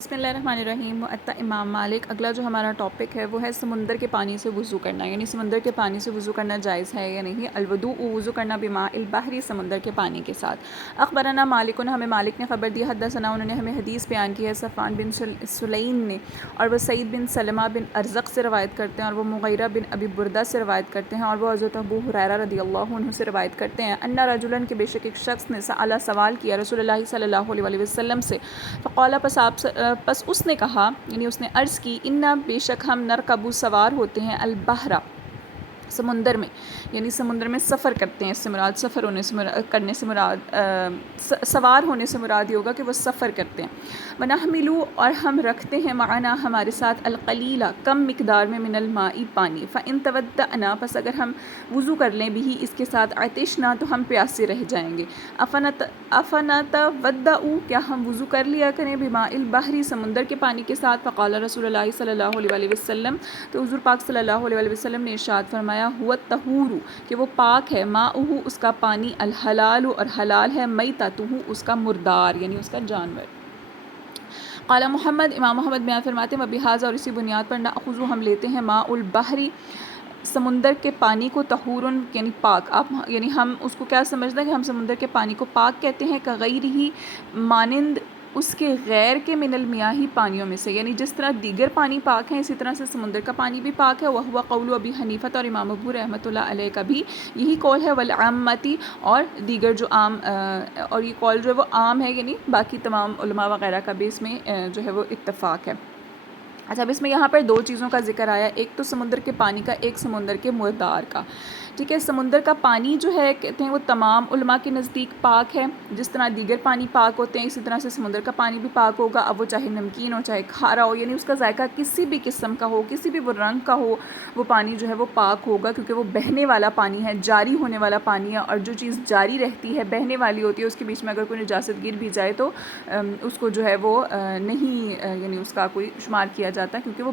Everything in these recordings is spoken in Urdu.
بسم اللہ الرحمن الرحیم معطا امام مالک۔ اگلا جو ہمارا ٹاپک ہے وہ ہے سمندر کے پانی سے وضو کرنا، یعنی سمندر کے پانی سے وضو کرنا جائز ہے یا نہیں۔ الودوء، وضو کرنا بماء البحر، سمندر کے پانی کے ساتھ۔ اخبرنا مالک، ہمیں مالک نے خبر دی، حدثنا، انہوں نے ہمیں حدیث بیان کی ہے صفوان بن سلیم نے، اور وہ سعید بن سلمہ بن ارزق سے روایت کرتے ہیں، اور وہ مغیرہ بن ابی بردہ سے روایت کرتے ہیں، اور وہ حضرت ابو ہریرہ رضی اللہ عنہ سے روایت کرتے ہیں، ان رجلا، کہ بے شک ایک شخص نے سوال کیا رسول اللہ صلی اللہ علیہ وسلم سے، فقال، پس اس نے کہا، یعنی اس نے عرض کی، انا، بے شک ہم، نرکبو، سوار ہوتے ہیں، البحر، سمندر میں، یعنی سمندر میں سفر کرتے ہیں، اس سے مراد سفر ہونے سے کرنے سے مراد سوار ہونے سے مراد یہ ہوگا کہ وہ سفر کرتے ہیں۔ ونحملو، اور ہم رکھتے ہیں، معنا، ہمارے ساتھ، القلیل، کم مقدار میں، من الماء، پانی، فان تودأنا، پس اگر ہم وضو کر لیں بھی اس کے ساتھ، عطشنا، تو ہم پیاسے رہ جائیں گے۔ افنتودأ، کیا ہم وضو کر لیا کریں، بماء البحر، سمندر کے پانی کے ساتھ؟ فقال رسول اللہ صلی اللہ علیہ وسلم، تو حضور پاک صلی اللہ علیہ وسلم نے ارشاد فرمایا، ہوا الطہور، کہ وہ پاک ہے، ماؤہ، اس کا پانی، الحلال، اور حلال ہے، میتتہ، اس کا مردار، یعنی اس کا جانور۔ قال محمد، امام محمد بیان فرماتے ہیں، وبہذا، اور اسی بنیاد پر، نأخذ، ہم لیتے ہیں، ماء البحر، سمندر کے پانی کو، طہورن، یعنی پاک، یعنی ہم اس کو کیا سمجھتے ہیں کہ ہم سمندر کے پانی کو پاک کہتے ہیں، کغیرہ، مانند اس کے غیر کے، من المیاہ، پانیوں میں سے، یعنی جس طرح دیگر پانی پاک ہیں اسی طرح سے سمندر کا پانی بھی پاک ہے۔ وہو قول ابی حنیفہ، اور امام ابو رحمۃ اللہ علیہ کا بھی یہی قول ہے، والعامۃ، اور دیگر جو عام، اور یہ قول جو ہے وہ عام ہے، یعنی باقی تمام علماء وغیرہ کا بھی اس میں جو ہے وہ اتفاق ہے۔ اچھا، اب اس میں یہاں پر دو چیزوں کا ذکر آیا، ایک تو سمندر کے پانی کا، ایک سمندر کے مردار کا، ٹھیک ہے۔ سمندر کا پانی جو ہے کہتے ہیں وہ تمام علماء کے نزدیک پاک ہے، جس طرح دیگر پانی پاک ہوتے ہیں اسی طرح سے سمندر کا پانی بھی پاک ہوگا، اب وہ چاہے نمکین ہو چاہے کھارا ہو، یعنی اس کا ذائقہ کسی بھی قسم کا ہو، کسی بھی وہ رنگ کا ہو، وہ پانی جو ہے وہ پاک ہوگا، کیونکہ وہ بہنے والا پانی ہے، جاری ہونے والا پانی ہے، اور جو چیز جاری رہتی ہے، بہنے والی ہوتی ہے، اس کے بیچ میں اگر کوئی نجاست گر بھی جائے تو اس کو جو ہے وہ نہیں، یعنی اس کا کوئی شمار کیا جاتا ہے، کیونکہ وہ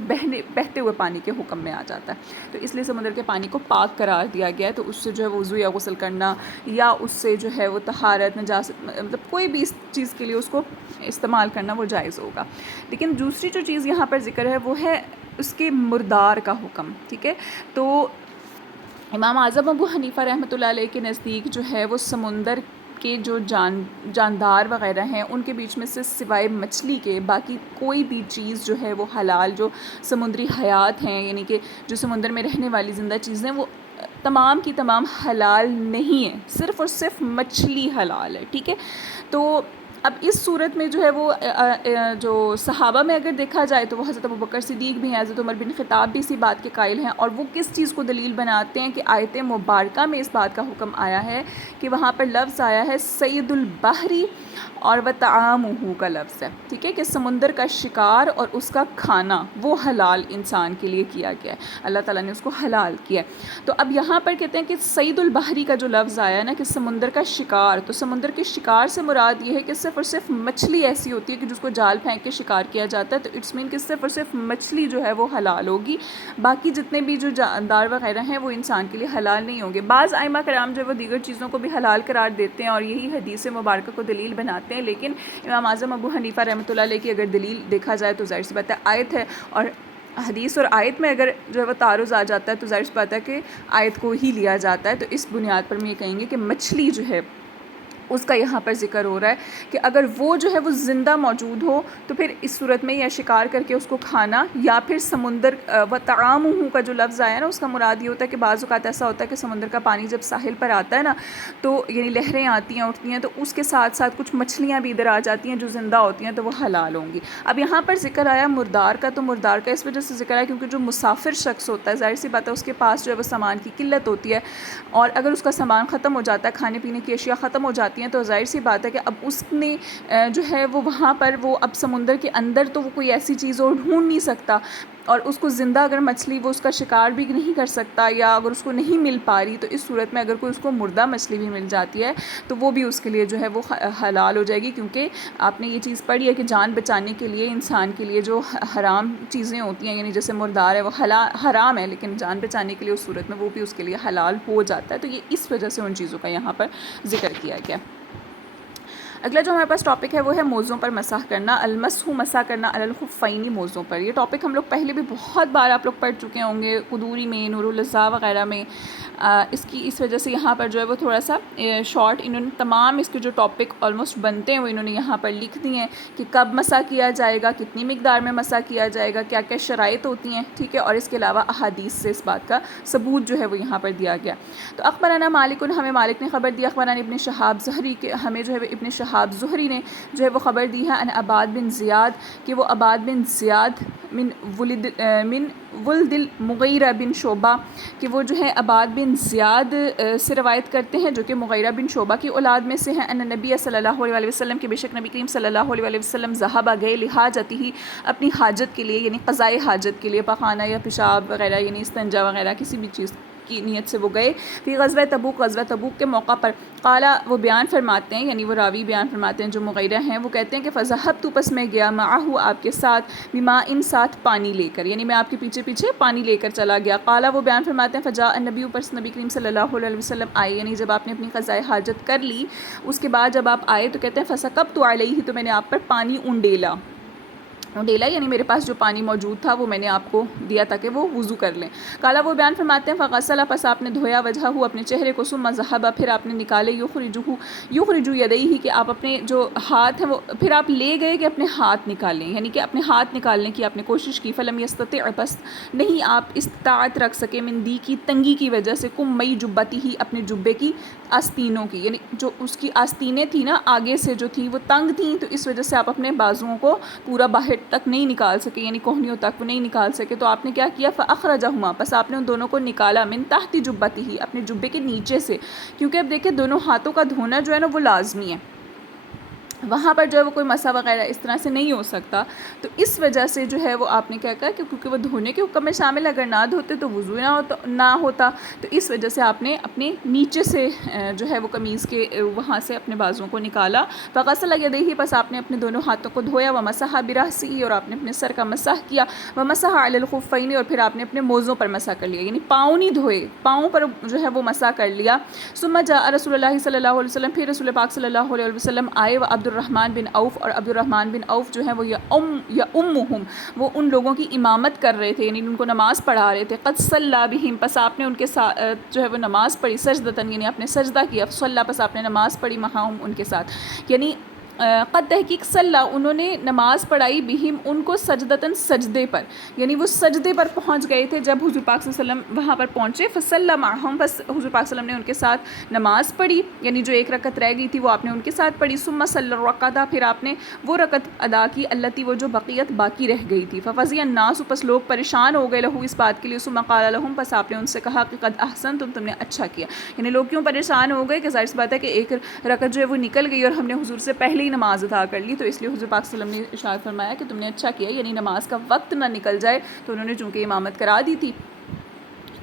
بہتے ہوئے پانی کے حکم میں آ جاتا ہے، تو اس لیے سمندر کے پانی کو پاک قرار دیا گیا ہے، تو اس سے جو ہے وضو یا غسل کرنا، یا اس سے جو ہے وہ طہارت، نجاست، مطلب کوئی بھی اس چیز کے لیے اس کو استعمال کرنا وہ جائز ہوگا۔ لیکن دوسری جو چیز یہاں پر ذکر ہے وہ ہے اس کے مردار کا حکم، ٹھیک ہے۔ تو امام اعظم ابو حنیفہ رحمۃ اللہ علیہ کے نزدیک جو ہے وہ سمندر کے جو جاندار وغیرہ ہیں ان کے بیچ میں سے سوائے مچھلی کے باقی کوئی بھی چیز جو ہے وہ حلال، جو سمندری حیات ہیں، یعنی کہ جو سمندر میں رہنے والی زندہ چیزیں، وہ تمام کی تمام حلال نہیں ہیں، صرف اور صرف مچھلی حلال ہے، ٹھیک ہے۔ تو اب اس صورت میں جو ہے وہ جو صحابہ میں اگر دیکھا جائے تو وہ حضرت ابوبکر صدیق بھی ہیں، حضرت عمر بن خطاب بھی اسی بات کے قائل ہیں، اور وہ کس چیز کو دلیل بناتے ہیں کہ آیت مبارکہ میں اس بات کا حکم آیا ہے کہ وہاں پر لفظ آیا ہے صید البحری، اور وطعامہ کا لفظ ہے، ٹھیک ہے، کہ سمندر کا شکار اور اس کا کھانا وہ حلال انسان کے لیے کیا گیا ہے، اللہ تعالیٰ نے اس کو حلال کیا ہے۔ تو اب یہاں پر کہتے ہیں کہ صید البحری کا جو لفظ آیا ہے نا، کہ سمندر کا شکار، تو سمندر کے شکار سے مراد یہ ہے کہ صرف اور صرف مچھلی ایسی ہوتی ہے کہ جس کو جال پھینک کے شکار کیا جاتا ہے، تو اٹس مین کہ صرف اور صرف مچھلی جو ہے وہ حلال ہوگی، باقی جتنے بھی جو جاندار وغیرہ ہیں وہ انسان کے لیے حلال نہیں ہوں گے۔ بعض ائمہ کرام جو ہے وہ دیگر چیزوں کو بھی حلال قرار دیتے ہیں اور یہی حدیث مبارکہ کو دلیل بناتے ہیں، لیکن امام اعظم ابو حنیفہ رحمۃ اللہ علیہ کی اگر دلیل دیکھا جائے تو ظاہر سی بات ہے آیت ہے، اور حدیث اور آیت میں اگر جو ہے وہ تعارض آ جاتا ہے تو ظاہر سی بات ہے کہ آیت کو ہی لیا جاتا ہے، تو اس بنیاد پر ہم یہ کہیں گے کہ مچھلی جو ہے اس کا یہاں پر ذکر ہو رہا ہے کہ اگر وہ جو ہے وہ زندہ موجود ہو تو پھر اس صورت میں یا شکار کر کے اس کو کھانا، یا پھر سمندر وطعامہ کا جو لفظ آیا نا اس کا مراد یہ ہوتا ہے کہ بعض اوقات ایسا ہوتا ہے کہ سمندر کا پانی جب ساحل پر آتا ہے نا تو یعنی لہریں آتی ہیں اٹھتی ہیں، تو اس کے ساتھ ساتھ کچھ مچھلیاں بھی ادھر آ جاتی ہیں جو زندہ ہوتی ہیں تو وہ حلال ہوں گی۔ اب یہاں پر ذکر آیا مردار کا، تو مردار کا اس وجہ سے ذکر آیا کیونکہ جو مسافر شخص ہوتا ہے ظاہر سی بات ہے اس کے پاس جو ہے وہ سامان کی قلت ہوتی ہے، اور اگر اس کا سامان ختم ہو جاتا ہے، کھانے پینے کی اشیاء ختم ہو جاتی ہیں، تو ظاہر سی بات ہے کہ اب اس نے جو ہے وہ وہاں پر وہ اب سمندر کے اندر تو وہ کوئی ایسی چیز اور ڈھونڈ نہیں سکتا، اور اس کو زندہ اگر مچھلی وہ اس کا شکار بھی نہیں کر سکتا، یا اگر اس کو نہیں مل پا رہی، تو اس صورت میں اگر کوئی اس کو مردہ مچھلی بھی مل جاتی ہے تو وہ بھی اس کے لیے جو ہے وہ حلال ہو جائے گی، کیونکہ آپ نے یہ چیز پڑھی ہے کہ جان بچانے کے لیے انسان کے لیے جو حرام چیزیں ہوتی ہیں، یعنی جیسے مردار ہے وہ حرام ہے، لیکن جان بچانے کے لیے اس صورت میں وہ بھی اس کے لیے حلال ہو جاتا ہے، تو یہ اس وجہ سے ان چیزوں کا یہاں پر ذکر کیا گیا۔ اگلا جو ہمارے پاس ٹاپک ہے وہ ہے موزوں پر مسح کرنا، المسح مسح کرنا علی الخفین موزوں پر۔ یہ ٹاپک ہم لوگ پہلے بھی بہت بار آپ لوگ پڑھ چکے ہوں گے، قدوری میں، نور الازاء وغیرہ میں۔ اس وجہ سے یہاں پر جو ہے وہ تھوڑا سا شارٹ انہوں نے تمام اس کے جو ٹاپک آلموسٹ بنتے ہیں وہ انہوں نے یہاں پر لکھ دی ہیں کہ کب مسح کیا جائے گا، کتنی مقدار میں مسح کیا جائے گا، کیا کیا شرائط ہوتی ہیں، ٹھیک ہے، اور اس کے علاوہ احادیث سے اس بات کا ثبوت جو ہے وہ یہاں پر دیا گیا۔ تو اخبرنا مالک، ہمیں مالک نے خبر دی، اخبرنا ابن شہاب زہری کے، ہمیں جو ہے ابن شہاب زہری نے جو ہے وہ خبر دی ہے، ان عباد بن زیاد، کہ وہ عباد بن زیاد من ولد المغیرہ بن شعبہ، کہ وہ جو ہے عباد بن زیاد سے روایت کرتے ہیں جو کہ مغیرہ بن شعبہ کی اولاد میں سے ہیں، ان نبی صلی اللہ علیہ وسلم کے بے شک نبی کریم صلی اللہ علیہ وسلم ذہب گئے لحاجتہ ہی اپنی حاجت کے لیے، یعنی قضائے حاجت کے لیے، پخانہ یا پیشاب وغیرہ یعنی استنجا وغیرہ کسی بھی چیز کی نیت سے وہ گئے، پھر غزوہ تبوک، غزوہ تبوک کے موقع پر، قالا وہ بیان فرماتے ہیں، یعنی وہ راوی بیان فرماتے ہیں جو مغیرہ ہیں، وہ کہتے ہیں کہ فذهبت پس میں گیا معه آپ کے ساتھ، بما ان ساتھ پانی لے کر، یعنی میں آپ کے پیچھے پیچھے پانی لے کر چلا گیا۔ قالا وہ بیان فرماتے ہیں فجاء النبی پر نبی کریم صلی اللہ علیہ وسلم آئے، یعنی جب آپ نے اپنی قضائے حاجت کر لی اس کے بعد جب آپ آئے تو کہتے ہیں فسکبت علیہ، تو میں نے آپ پر پانی انڈیلا، یعنی میرے پاس جو پانی موجود تھا وہ میں نے آپ کو دیا تاکہ وہ وضو کر لیں۔ کالا وہ بیان فرماتے ہیں فغسل پس آپ نے دھویا وجہہ اپنے چہرے کو، ثم ذهب پھر آپ نے نکالے، یخرج یدیہ کہ آپ اپنے جو ہاتھ ہیں وہ پھر آپ لے گئے کہ اپنے ہاتھ نکالیں، یعنی کہ اپنے ہاتھ نکالنے کی آپ نے کوشش کی، فلم یستطع بس نہیں آپ استطاعت رکھ سکے، من دی کی تنگی کی وجہ سے، کم مئی جبتی ہی اپنے جبے کی آستینوں کی، یعنی جو اس کی آستینیں تھیں نا آگے سے جو تھیں وہ تنگ تھیں، تو اس وجہ سے آپ اپنے بازوؤں کو پورا باہر تک نہیں نکال سکے، یعنی کوہنیوں تک وہ نہیں نکال سکے، تو آپ نے کیا کیا، فاخرجہما پس آپ نے ان دونوں کو نکالا، من تحت جبتہ اپنے جبے کے نیچے سے، کیونکہ اب دیکھیں دونوں ہاتھوں کا دھونا جو ہے نا وہ لازمی ہے، وہاں پر جو ہے وہ کوئی مسح وغیرہ اس طرح سے نہیں ہو سکتا، تو اس وجہ سے جو ہے وہ آپ نے کیا کہا کہ کیونکہ وہ دھونے کے حکم میں شامل، اگر نہ دھوتے تو وضو نہ ہوتا، تو اس وجہ سے آپ نے اپنے نیچے سے جو ہے وہ قمیض کے وہاں سے اپنے بازوؤں کو نکالا، فغسل یدیہ پس آپ نے اپنے دونوں ہاتھوں کو دھویا، ومسح برأسہ اور آپ نے اپنے سر کا مسح کیا، ومسح علی الخفین اور پھر آپ نے اپنے موزوں پر مسح کر لیا، یعنی پاؤں نہیں دھوئے، پاؤں پر جو ہے وہ مسح کر لیا۔ ثم جاء رسول اللہ صلی اللہ علیہ وسلم پھر رسول پاک صلی اللہ علیہ وسلم آئے، و عبد الرحمن بن عوف اور عبد الرحمن بن عوف جو ہیں وہ یؤمہم وہ ان لوگوں کی امامت کر رہے تھے، یعنی ان کو نماز پڑھا رہے تھے، قد صلی بہم پس آپ نے ان کے ساتھ جو ہے وہ نماز پڑھی، سجدتن یعنی آپ نے سجدہ کیا، صلی پس آپ نے نماز پڑھی، معہم ان کے ساتھ، یعنی قد تحقیق صلی انہوں نے نماز پڑھائی، بہم ان کو سجدتاً سجدے پر، یعنی وہ سجدے پر پہنچ گئے تھے جب حضور پاک صلی اللہ علیہ وسلم وہاں پر پہنچے، فصلی معہم بس حضور پاک صلی اللہ علیہ وسلم نے ان کے ساتھ نماز پڑھی، یعنی جو ایک رکعت رہ گئی تھی وہ آپ نے ان کے ساتھ پڑھی، ثم صلی الرکعۃ پھر آپ نے وہ رکعت ادا کی، التی وہ جو بقیت باقی رہ گئی تھی، ففزع الناس پس لوگ پریشان ہو گئے، لہو اس بات کے لیے، ثم قال لهم پس آپ نے ان سے کہا کہ قد احسنتم تم نے اچھا کیا، یعنی لوگ کیوں پریشان ہو گئے کہ ظاہر سی بات ہے کہ ایک رکعت جو ہے وہ نکل گئی اور ہم نے حضور سے پہلے ہی نماز ادا کر لی، تو اس لیے حضور پاک صلی اللہ علیہ وسلم نے ارشاد فرمایا کہ تم نے اچھا کیا، یعنی نماز کا وقت نہ نکل جائے، تو انہوں نے چونکہ امامت کرا دی تھی،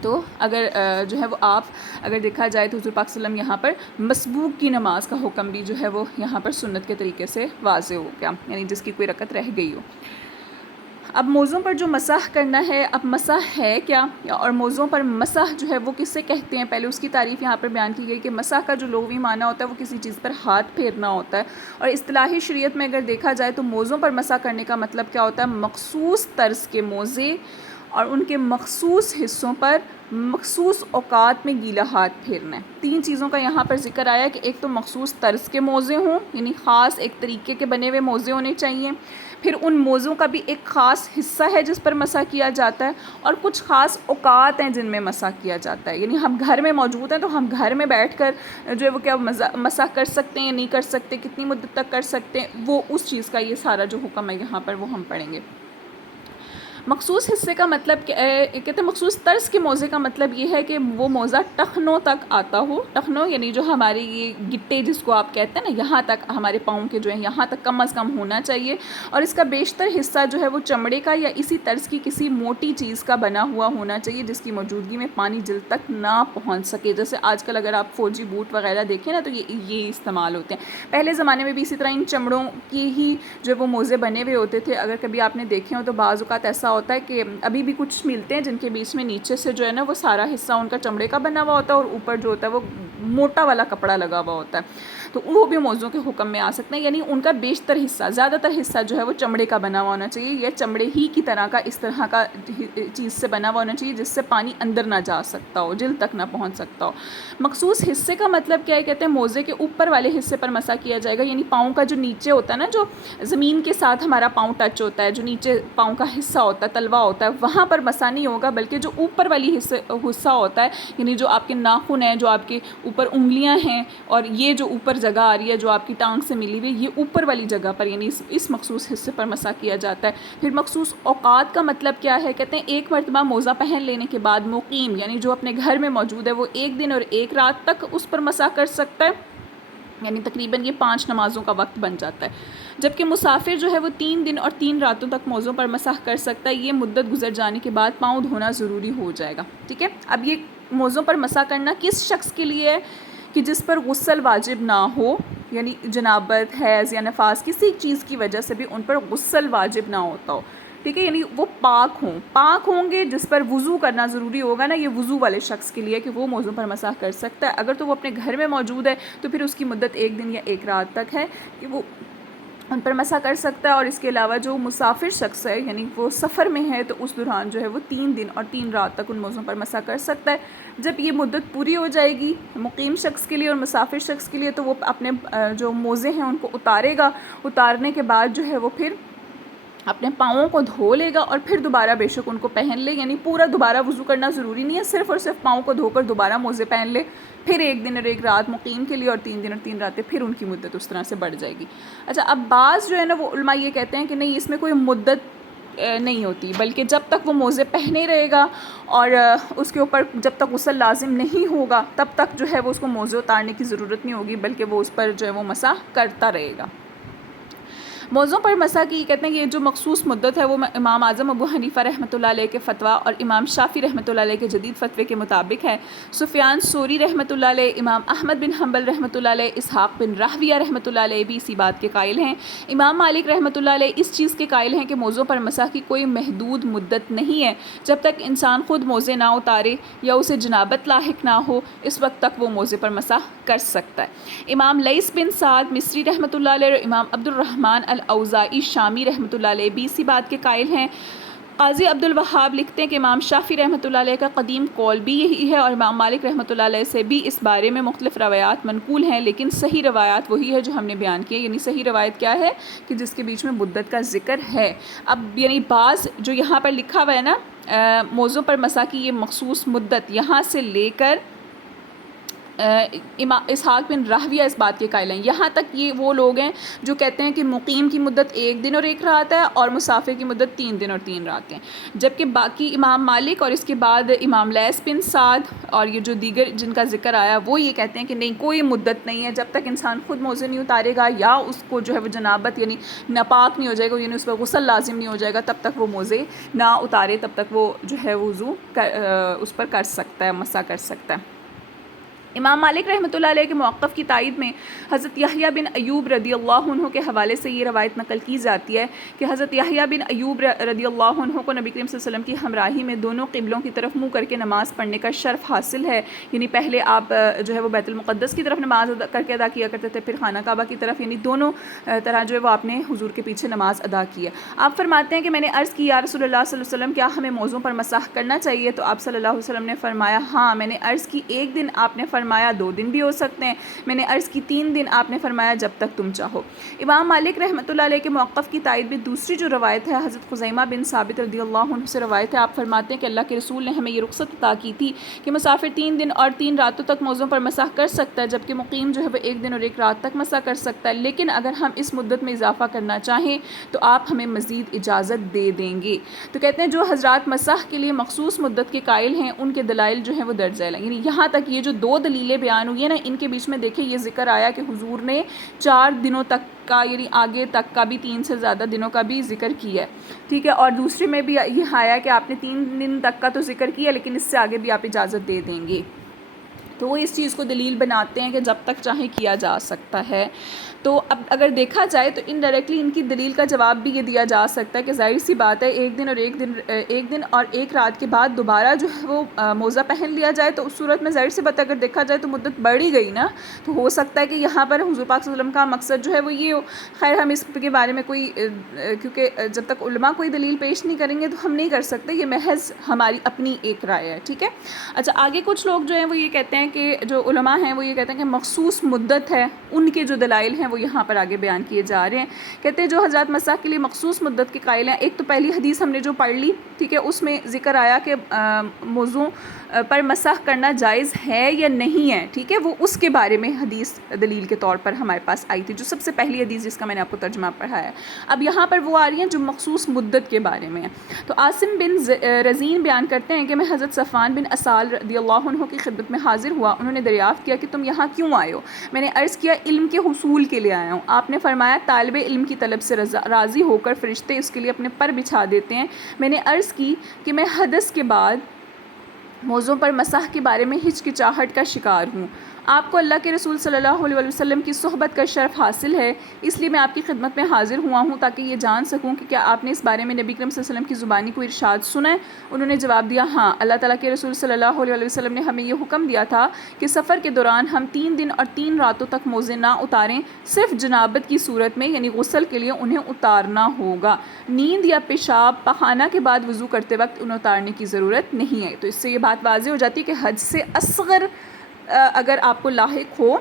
تو اگر جو ہے وہ آپ اگر دیکھا جائے تو حضور پاک صلی اللہ علیہ وسلم یہاں پر مسبوق کی نماز کا حکم بھی جو ہے وہ یہاں پر سنت کے طریقے سے واضح ہو گیا، یعنی جس کی کوئی رکعت رہ گئی ہو۔ اب موزوں پر جو مسح کرنا ہے، اب مسح ہے کیا، اور موزوں پر مسح جو ہے وہ کس سے کہتے ہیں، پہلے اس کی تعریف یہاں پر بیان کی گئی کہ مسح کا جو لغوی معنی ہوتا ہے وہ کسی چیز پر ہاتھ پھیرنا ہوتا ہے، اور اصطلاحی شریعت میں اگر دیکھا جائے تو موزوں پر مسح کرنے کا مطلب کیا ہوتا ہے، مخصوص طرز کے موزے اور ان کے مخصوص حصوں پر مخصوص اوقات میں گیلا ہاتھ پھیرنا ہے۔ تین چیزوں کا یہاں پر ذکر آیا کہ ایک تو مخصوص طرز کے موزے ہوں، یعنی خاص ایک طریقے کے بنے ہوئے موزے ہونے چاہیے، پھر ان موزوں کا بھی ایک خاص حصہ ہے جس پر مسح کیا جاتا ہے، اور کچھ خاص اوقات ہیں جن میں مسح کیا جاتا ہے، یعنی ہم گھر میں موجود ہیں تو ہم گھر میں بیٹھ کر جو ہے وہ کیا مسح کر سکتے ہیں یا نہیں کر سکتے، کتنی مدت تک کر سکتے ہیں، وہ اس چیز کا یہ سارا جو حکم ہے یہاں پر وہ ہم پڑھیں گے۔ مخصوص حصے کا مطلب کہتے ہیں مخصوص طرز کے موزے کا مطلب یہ ہے کہ وہ موزہ ٹخنوں تک آتا ہو، ٹخنوں یعنی جو ہمارے یہ گٹے جس کو آپ کہتے ہیں نا، یہاں تک ہمارے پاؤں کے جو ہیں یہاں تک کم از کم ہونا چاہیے، اور اس کا بیشتر حصہ جو ہے وہ چمڑے کا یا اسی طرز کی کسی موٹی چیز کا بنا ہوا ہونا چاہیے جس کی موجودگی میں پانی جلد تک نہ پہنچ سکے، جیسے آج کل اگر آپ فوجی بوٹ وغیرہ دیکھیں نا تو یہ استعمال ہوتے ہیں، پہلے زمانے میں بھی اسی طرح ان چمڑوں کی ہی جو وہ موزے بنے ہوئے ہوتے تھے، اگر کبھی آپ نے دیکھے ہوں تو بعض اوقات ایسا ہوتا ہے کہ ابھی بھی کچھ ملتے ہیں جن کے بیچ میں نیچے سے جو ہے نا وہ سارا حصہ ان کا چمڑے کا بنا ہوا ہوتا ہے اور اوپر جو ہوتا ہے وہ موٹا والا کپڑا لگا ہوا ہوتا ہے، تو وہ بھی موضوع کے حکم میں آ سکتے ہیں. یعنی ان کا بیشتر حصہ، زیادہ تر حصہ جو ہے وہ چمڑے کا بنا ہوا ہونا چاہیے، یا چمڑے ہی کی طرح کا اس طرح کا چیز سے بنا ہوا ہونا چاہیے جس سے پانی اندر نہ جا سکتا ہو، جلد تک نہ پہنچ سکتا ہو. مخصوص حصے کا مطلب کیا ہے؟ کہتے ہیں موزے کے اوپر والے حصے پر مسح کیا جائے گا، یعنی پاؤں کا جو نیچے ہوتا ہے نا، جو زمین کے ساتھ ہمارا پاؤں ٹچ ہوتا ہے، جو نیچے پاؤں کا حصہ ہوتا ہے، تلوا ہوتا ہے، وہاں پر مسح نہیں ہوگا، بلکہ جو اوپر والی حصہ ہوتا ہے، یعنی جو آپ کے ناخن ہیں، جو آپ کے اوپر انگلیاں ہیں، اور یہ جو اوپر جگہ آ رہی ہے جو آپ کی ٹانگ سے ملی ہوئی، یہ اوپر والی جگہ پر، یعنی اس مخصوص حصے پر مسح کیا جاتا ہے. پھر مخصوص اوقات کا مطلب کیا ہے؟ کہتے ہیں ایک مرتبہ موزہ پہن لینے کے بعد مقیم، یعنی جو اپنے گھر میں موجود ہے، وہ 1 دن اور 1 رات تک اس پر مسح کر سکتا ہے، یعنی تقریباً یہ 5 نمازوں کا وقت بن جاتا ہے. جبکہ مسافر جو ہے وہ 3 دن اور 3 راتوں تک موزوں پر مسح کر سکتا ہے. یہ مدت گزر جانے کے بعد پاؤں دھونا ضروری ہو جائے گا. ٹھیک ہے، اب یہ موزوں پر مسح کرنا کس شخص کے لیے ہے؟ کہ جس پر غسل واجب نہ ہو، یعنی جنابت، حیض یا نفاس، کسی چیز کی وجہ سے بھی ان پر غسل واجب نہ ہوتا ہو. ٹھیک ہے، یعنی وہ پاک ہوں گے، جس پر وضو کرنا ضروری ہوگا نا، یہ وضو والے شخص کے لیے کہ وہ موضوع پر مسح کر سکتا ہے. اگر تو وہ اپنے گھر میں موجود ہے تو پھر اس کی مدت 1 دن یا 1 رات تک ہے کہ وہ ان پر مسح کر سکتا ہے. اور اس کے علاوہ جو مسافر شخص ہے، یعنی وہ سفر میں ہے، تو اس دوران جو ہے وہ 3 دن اور 3 رات تک ان موضوع پر مسح کر سکتا ہے. جب یہ مدت پوری ہو جائے گی مقیم شخص کے لیے اور مسافر شخص کے لیے، تو وہ اپنے جو موزے ہیں ان کو اتارے گا. اتارنے کے بعد جو ہے وہ پھر اپنے پاؤں کو دھو لے گا اور پھر دوبارہ بے شک ان کو پہن لے. یعنی پورا دوبارہ وضو کرنا ضروری نہیں ہے، صرف اور صرف پاؤں کو دھو کر دوبارہ موزے پہن لے. پھر 1 دن اور 1 رات مقیم کے لیے اور 3 دن اور 3 راتیں، پھر ان کی مدت اس طرح سے بڑھ جائے گی. اچھا، اب بعض جو ہے نا وہ علماء یہ کہتے ہیں کہ نہیں، اس میں کوئی مدت نہیں ہوتی، بلکہ جب تک وہ موزے پہنے رہے گا اور اس کے اوپر جب تک غسل لازم نہیں ہوگا تب تک جو ہے وہ اس کو موزے اتارنے کی ضرورت نہیں ہوگی، بلکہ وہ اس پر جو ہے وہ مسح کرتا رہے گا. موزوں پر مسح کی کہتے ہیں کہ یہ جو مخصوص مدت ہے وہ امام اعظم ابو حنیفہ رحمۃ اللہ علیہ کے فتویٰ اور امام شافعی رحمۃ اللہ علیہ کے جدید فتوے کے مطابق ہے. سفیان ثوری رحمۃ اللہ علیہ، امام احمد بن حنبل رحمۃ اللہ علیہ، اسحاق بن راہویہ رحمۃ اللہ علیہ بھی اسی بات کے قائل ہیں. امام مالک رحمۃ اللہ علیہ اس چیز کے قائل ہیں کہ موزوں پر مسح کی کوئی محدود مدت نہیں ہے. جب تک انسان خود موزے نہ اتارے یا اسے جنابت لاحق نہ ہو، اس وقت تک وہ موزے پر مسح کر سکتا ہے. امام لیث بن سعد مصری رحمۃ اللہ علیہ اور امام عبد الرحمن الاوزاعی شامی رحمۃ اللہ علیہ بھی اسی بات کے قائل ہیں. قاضی عبد الوہاب لکھتے ہیں کہ امام شافعی رحمۃ اللہ علیہ کا قدیم قول بھی یہی ہے، اور امام مالک رحمۃ اللہ علیہ سے بھی اس بارے میں مختلف روایات منقول ہیں، لیکن صحیح روایات وہی ہے جو ہم نے بیان کی ہے. یعنی صحیح روایت کیا ہے؟ کہ جس کے بیچ میں مدت کا ذکر ہے. اب یعنی بعض جو یہاں پر لکھا ہوا ہے نا موضوع پر مسح کی یہ مخصوص مدت، یہاں سے لے کر اسحاق بن راہویہ اس بات کے قائل ہیں. یہاں تک یہ وہ لوگ ہیں جو کہتے ہیں کہ مقیم کی مدت 1 دن اور 1 رات ہے اور مسافر کی مدت 3 دن اور 3 رات ہیں. جبکہ باقی امام مالک اور اس کے بعد امام لیث بن سعد اور یہ جو دیگر جن کا ذکر آیا وہ یہ کہتے ہیں کہ نہیں، کوئی مدت نہیں ہے. جب تک انسان خود موزے نہیں اتارے گا یا اس کو جو ہے وہ جنابت یعنی ناپاک نہیں ہو جائے گا، یعنی اس پر غسل لازم نہیں ہو جائے گا، تب تک وہ موزے نہ اتارے، تب تک وہ جو ہے وضو اس پر کر سکتا ہے، مسح کر سکتا ہے. امام مالک رحمۃ اللہ علیہ کے موقف کی تائید میں حضرت یحییٰ بن ایوب رضی اللہ عنہ کے حوالے سے یہ روایت نقل کی جاتی ہے کہ حضرت یحییٰ بن ایوب رضی اللہ عنہ کو نبی کریم صلی اللہ علیہ وسلم کی ہمراہی میں دونوں قبلوں کی طرف منہ کر کے نماز پڑھنے کا شرف حاصل ہے. یعنی پہلے آپ جو ہے وہ بیت المقدس کی طرف نماز کر کے ادا کیا کرتے تھے، پھر خانہ کعبہ کی طرف، یعنی دونوں طرح جو ہے وہ آپ نے حضور کے پیچھے نماز ادا کی ہے. آپ فرماتے ہیں کہ میں نے عرض کی یا رسول اللہ صلی اللہ علیہ وسلم، کیا ہمیں موزوں پر مسح کرنا چاہیے؟ تو آپ صلی اللہ علیہ وسلم نے فرمایا ہاں. میں نے عرض کی 1 دن، آپ نے فرمایا 2 دن بھی ہو سکتے ہیں. میں نے عرض کی 3 دن، آپ نے فرمایا جب تک تم چاہو. امام مالک رحمۃ اللہ علیہ کے موقف کی تائید بھی دوسری جو روایت ہے حضرت خزیمہ بن ثابت رضی اللہ عنہ سے روایت ہے. آپ فرماتے ہیں کہ اللہ کے رسول نے ہمیں یہ رخصت عطا کی تھی کہ مسافر 3 دن اور 3 راتوں تک موزوں پر مسح کر سکتا ہے، جبکہ مقیم جو ہے وہ 1 دن اور 1 رات تک مسح کر سکتا ہے. لیکن اگر ہم اس مدت میں اضافہ کرنا چاہیں تو آپ ہمیں مزید اجازت دے دیں گے. تو کہتے ہیں جو حضرات مسح کے لیے مخصوص مدت کے قائل ہیں ان کے دلائل جو ہیں وہ درج ذیل ہیں. یعنی یہاں تک یہ جو 2 دلیلیں بیان ہوئی ہیں نا، ان کے بیچ میں دیکھیں یہ ذکر آیا کہ حضور نے 4 دنوں تک کا، یعنی آگے تک کا بھی 3 سے زیادہ دنوں کا بھی ذکر کیا ہے. ٹھیک ہے، اور دوسرے میں بھی یہ آیا کہ آپ نے 3 دن تک کا تو ذکر کیا، لیکن اس سے آگے بھی آپ اجازت دے دیں گے. تو وہ اس چیز کو دلیل بناتے ہیں کہ جب تک چاہیں کیا جا سکتا ہے. تو اب اگر دیکھا جائے تو انڈائریکٹلی ان کی دلیل کا جواب بھی یہ دیا جا سکتا ہے کہ ظاہر سی بات ہے ایک دن اور ایک رات کے بعد دوبارہ جو ہے وہ موزہ پہن لیا جائے تو اس صورت میں ظاہر سی بات ہے اگر دیکھا جائے تو مدت بڑھ ہی گئی نا. تو ہو سکتا ہے کہ یہاں پر حضور پاک صلی اللہ علیہ وسلم کا مقصد جو ہے وہ یہ ہو. خیر ہم اس کے بارے میں کوئی کیونکہ جب تک علماء کوئی دلیل پیش نہیں کریں گے تو ہم نہیں کر سکتے، یہ محض ہماری اپنی ایک رائے ہے. ٹھیک ہے. اچھا آگے کچھ لوگ جو ہیں وہ یہ کہتے ہیں کہ جو علماء ہیں وہ یہ کہتے ہیں کہ مخصوص مدت ہے، ان کے جو دلائل ہیں وہ یہاں پر آگے بیان کیے جا رہے ہیں. کہتے ہیں جو حضرات مسح کے لیے مخصوص مدت کے قائل ہیں، ایک تو پہلی حدیث ہم نے جو پڑھ لی، ٹھیک ہے، اس میں ذکر آیا کہ موضوع پر مسح کرنا جائز ہے یا نہیں ہے. ٹھیک ہے، وہ اس کے بارے میں حدیث دلیل کے طور پر ہمارے پاس آئی تھی، جو سب سے پہلی حدیث جس کا میں نے آپ کو ترجمہ پڑھایا ہے. اب یہاں پر وہ آ رہی ہیں جو مخصوص مدت کے بارے میں ہیں. تو عاصم بن رزین بیان کرتے ہیں کہ میں حضرت صفوان بن اسال رضی اللہ عنہ کی خدمت میں حاضر ہوا. انہوں نے دریافت کیا کہ تم یہاں کیوں آئے ہو؟ میں نے عرض کیا علم کے حصول کے لیے آیا ہوں. آپ نے فرمایا طالب علم کی طلب سے راضی ہو کر فرشتے اس کے لیے اپنے پر بچھا دیتے ہیں. میں نے عرض کی کہ میں حدث کے بعد موضوع پر مسح کے بارے میں ہچکچاہٹ کا شکار ہوں. آپ کو اللہ کے رسول صلی اللہ علیہ وسلم کی صحبت کا شرف حاصل ہے، اس لیے میں آپ کی خدمت میں حاضر ہوا ہوں تاکہ یہ جان سکوں کہ کیا آپ نے اس بارے میں نبی کریم صلی اللہ علیہ وسلم کی زبانی کو ارشاد سنا ہے؟ انہوں نے جواب دیا ہاں، اللہ تعالیٰ کے رسول صلی اللہ علیہ وسلم نے ہمیں یہ حکم دیا تھا کہ سفر کے دوران ہم 3 دن اور 3 راتوں تک موزے نہ اتاریں، صرف جنابت کی صورت میں یعنی غسل کے لیے انہیں اتارنا ہوگا. نیند یا پیشاب پخانہ کے بعد وضو کرتے وقت انہیں اتارنے کی ضرورت نہیں ہے. تو اس سے یہ بات واضح ہو جاتی ہے کہ حد سے اصغر اگر آپ کو لاحق ہو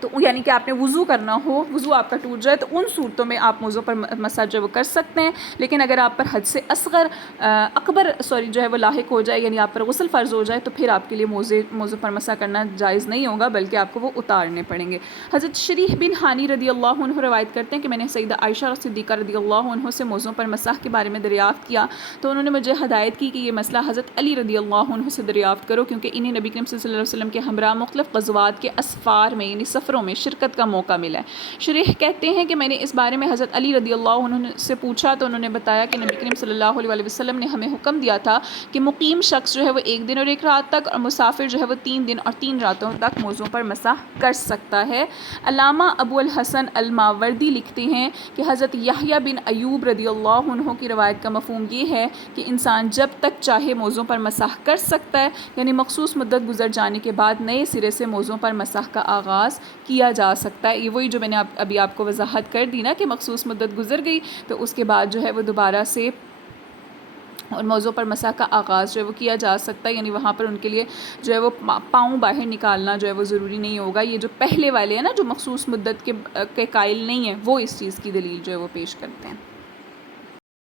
تو یعنی کہ آپ نے وضو کرنا ہو، وضو آپ کا ٹوٹ جائے، تو ان صورتوں میں آپ موضوع پر مسح جو وہ کر سکتے ہیں. لیکن اگر آپ پر حد سے اکبر جو ہے وہ لاحق ہو جائے، یعنی آپ پر غسل فرض ہو جائے، تو پھر آپ کے لیے موضوع پر مسح کرنا جائز نہیں ہوگا بلکہ آپ کو وہ اتارنے پڑیں گے. حضرت شریح بن حانی رضی اللہ عنہ روایت کرتے ہیں کہ میں نے سیدہ عائشہ صدیقہ رضی اللہ عنہ سے موضوع پر مسح کے بارے میں دریافت کیا تو انہوں نے مجھے ہدایت کی کہ یہ مسئلہ حضرت علی رضی اللہ عنہ سے دریافت کرو، کیونکہ انہیں نبی کریم صلی اللہ علیہ وسلم کے ہمراہ مختلف غزوات کے اسفار میں یعنی سفروں میں شرکت کا موقع ملا ہے. شریح کہتے ہیں کہ میں نے اس بارے میں حضرت علی رضی اللہ عنہ سے پوچھا تو انہوں نے بتایا کہ نبی کریم صلی اللہ علیہ وسلم نے ہمیں حکم دیا تھا کہ مقیم شخص جو ہے وہ 1 دن اور 1 رات تک اور مسافر جو ہے وہ 3 دن اور 3 راتوں تک موضوع پر مسح کر سکتا ہے. علامہ ابو الحسن الماوردی لکھتے ہیں کہ حضرت یحییٰ بن ایوب رضی اللہ عنہ کی روایت کا مفہوم یہ ہے کہ انسان جب تک چاہے موضوع پر مسح کر سکتا ہے، یعنی مخصوص مدت گزر جانے کے بعد نئے سرے سے موضوع پر مسح کا آغاز کیا جا سکتا ہے. یہ وہی جو میں نے ابھی آپ کو وضاحت کر دی نا کہ مخصوص مدت گزر گئی تو اس کے بعد جو ہے وہ دوبارہ سے اور موضوع پر مسح کا آغاز جو ہے وہ کیا جا سکتا ہے. یعنی وہاں پر ان کے لیے جو ہے وہ پاؤں باہر نکالنا جو ہے وہ ضروری نہیں ہوگا. یہ جو پہلے والے ہیں نا جو مخصوص مدت کے قائل نہیں ہیں وہ اس چیز کی دلیل جو ہے وہ پیش کرتے ہیں.